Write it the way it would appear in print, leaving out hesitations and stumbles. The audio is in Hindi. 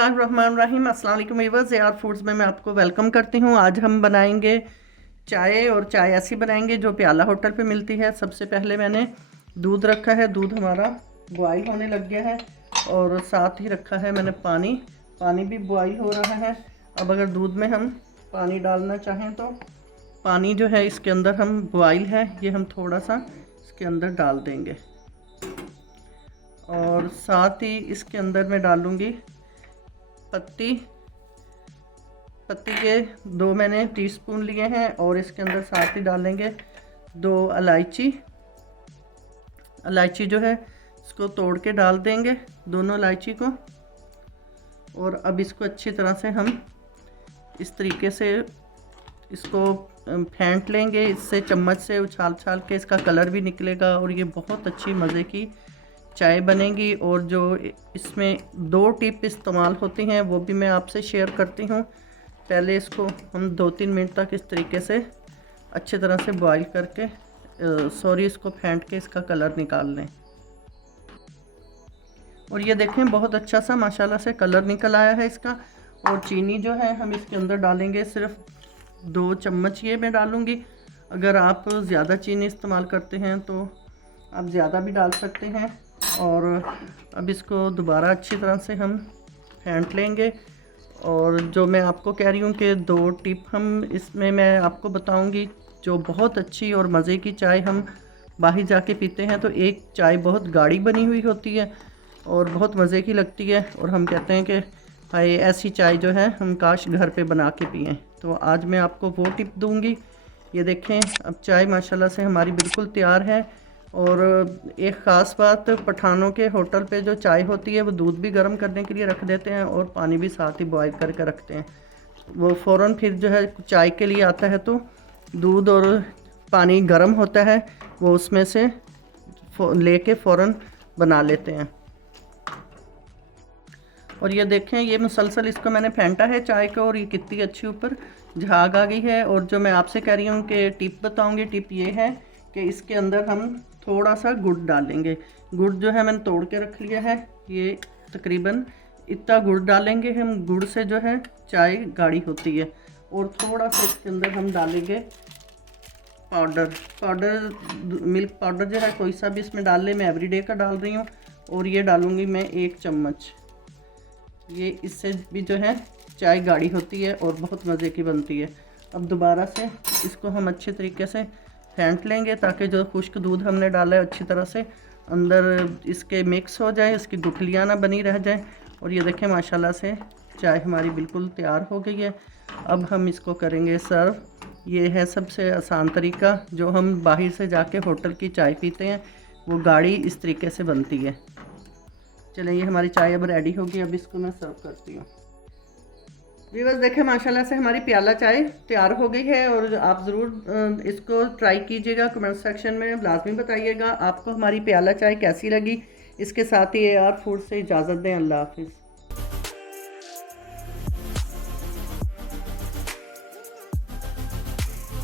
बिस्मिल्लाहिर्रहमानिर्रहीम। अस्सलाम वालेकुम व्यूअर्स, AR फूड्स में मैं आपको वेलकम करती हूँ। आज हम बनाएंगे चाय, और चाय ऐसी बनाएंगे जो प्याला होटल पे मिलती है। सबसे पहले मैंने दूध रखा है, दूध हमारा बॉईल होने लग गया है, और साथ ही रखा है मैंने पानी। पानी भी बॉईल हो रहा है। अब अगर दूध में हम पानी डालना चाहें तो पानी जो है इसके अंदर हम बॉईल है ये हम थोड़ा सा इसके अंदर डाल देंगे, और साथ ही इसके अंदर मैं डालूँगी पत्ती के 2 मैंने टीस्पून लिए हैं, और इसके अंदर साथ ही डालेंगे 2 इलायची जो है इसको तोड़ के डाल देंगे, दोनों इलायची को। और अब इसको अच्छी तरह से हम इस तरीके से इसको फेंट लेंगे, इससे चम्मच से उछाल के इसका कलर भी निकलेगा, और ये बहुत अच्छी मज़े की चाय बनेगी। और जो इसमें 2 टिप इस्तेमाल होती हैं वो भी मैं आपसे शेयर करती हूँ। पहले इसको हम 2-3 मिनट तक इस तरीके से अच्छी तरह से बॉईल करके इसको फेंट के इसका कलर निकाल लें। और ये देखें बहुत अच्छा सा माशाल्लाह से कलर निकल आया है इसका। और चीनी जो है हम इसके अंदर डालेंगे, सिर्फ 2 चम्मच ये मैं डालूँगी। अगर आप ज़्यादा चीनी इस्तेमाल करते हैं तो आप ज़्यादा भी डाल सकते हैं। और अब इसको दोबारा अच्छी तरह से हम फेंट लेंगे। और जो मैं आपको कह रही हूँ कि 2 टिप हम इसमें मैं आपको बताऊँगी, जो बहुत अच्छी और मज़े की चाय हम बाहर जाके पीते हैं तो एक चाय बहुत गाढ़ी बनी हुई होती है और बहुत मज़े की लगती है, और हम कहते हैं कि हाय ऐसी चाय जो है हम काश घर पे बना के पिएँ। तो आज मैं आपको वो टिप दूँगी। ये देखें अब चाय माशाल्लाह से हमारी बिल्कुल तैयार है। और एक ख़ास बात, पठानों के होटल पे जो चाय होती है वो दूध भी गर्म करने के लिए रख देते हैं और पानी भी साथ ही बॉईल करके रखते हैं। वो फ़ौरन फिर जो है चाय के लिए आता है तो दूध और पानी गर्म होता है, वो उसमें से लेके फ़ौरन बना लेते हैं। और ये देखें ये मुसलसल इसको मैंने फेंटा है चाय को, और ये कितनी अच्छी ऊपर झाग आ गई है। और जो मैं आपसे कह रही हूँ कि टिप बताऊँगी, टिप ये है कि इसके अंदर हम थोड़ा सा गुड़ डालेंगे। गुड़ जो है मैंने तोड़ के रख लिया है, ये तकरीबन इतना गुड़ डालेंगे हम। गुड़ से जो है चाय गाढ़ी होती है। और थोड़ा सा इसके अंदर हम डालेंगे पाउडर मिल्क पाउडर जो है कोई सा भी इसमें डाल ले, मैं एवरीडे का डाल रही हूँ। और ये डालूँगी मैं 1 चम्मच। ये इससे भी जो है चाय गाढ़ी होती है और बहुत मज़े की बनती है। अब दोबारा से इसको हम अच्छे तरीके से फेंट लेंगे ताकि जो खुश्क दूध हमने डाला है अच्छी तरह से अंदर इसके मिक्स हो जाए, इसकी गुठलियाँ ना बनी रह जाए। और ये देखें माशाल्लाह से चाय हमारी बिल्कुल तैयार हो गई है। अब हम इसको करेंगे सर्व। ये है सबसे आसान तरीका, जो हम बाहर से जाके होटल की चाय पीते हैं वो गाढ़ी इस तरीके से बनती है। चलें ये हमारी चाय अब रेडी होगी, अब इसको मैं सर्व करती हूँ। व्यूअर्स देखें माशाल्लाह से हमारी प्याला चाय तैयार हो गई है, और आप ज़रूर इसको ट्राई कीजिएगा। कमेंट सेक्शन में लाजमी बताइएगा आपको हमारी प्याला चाय कैसी लगी। इसके साथ ही AR फूड से इजाज़त दें। अल्लाह हाफिज़।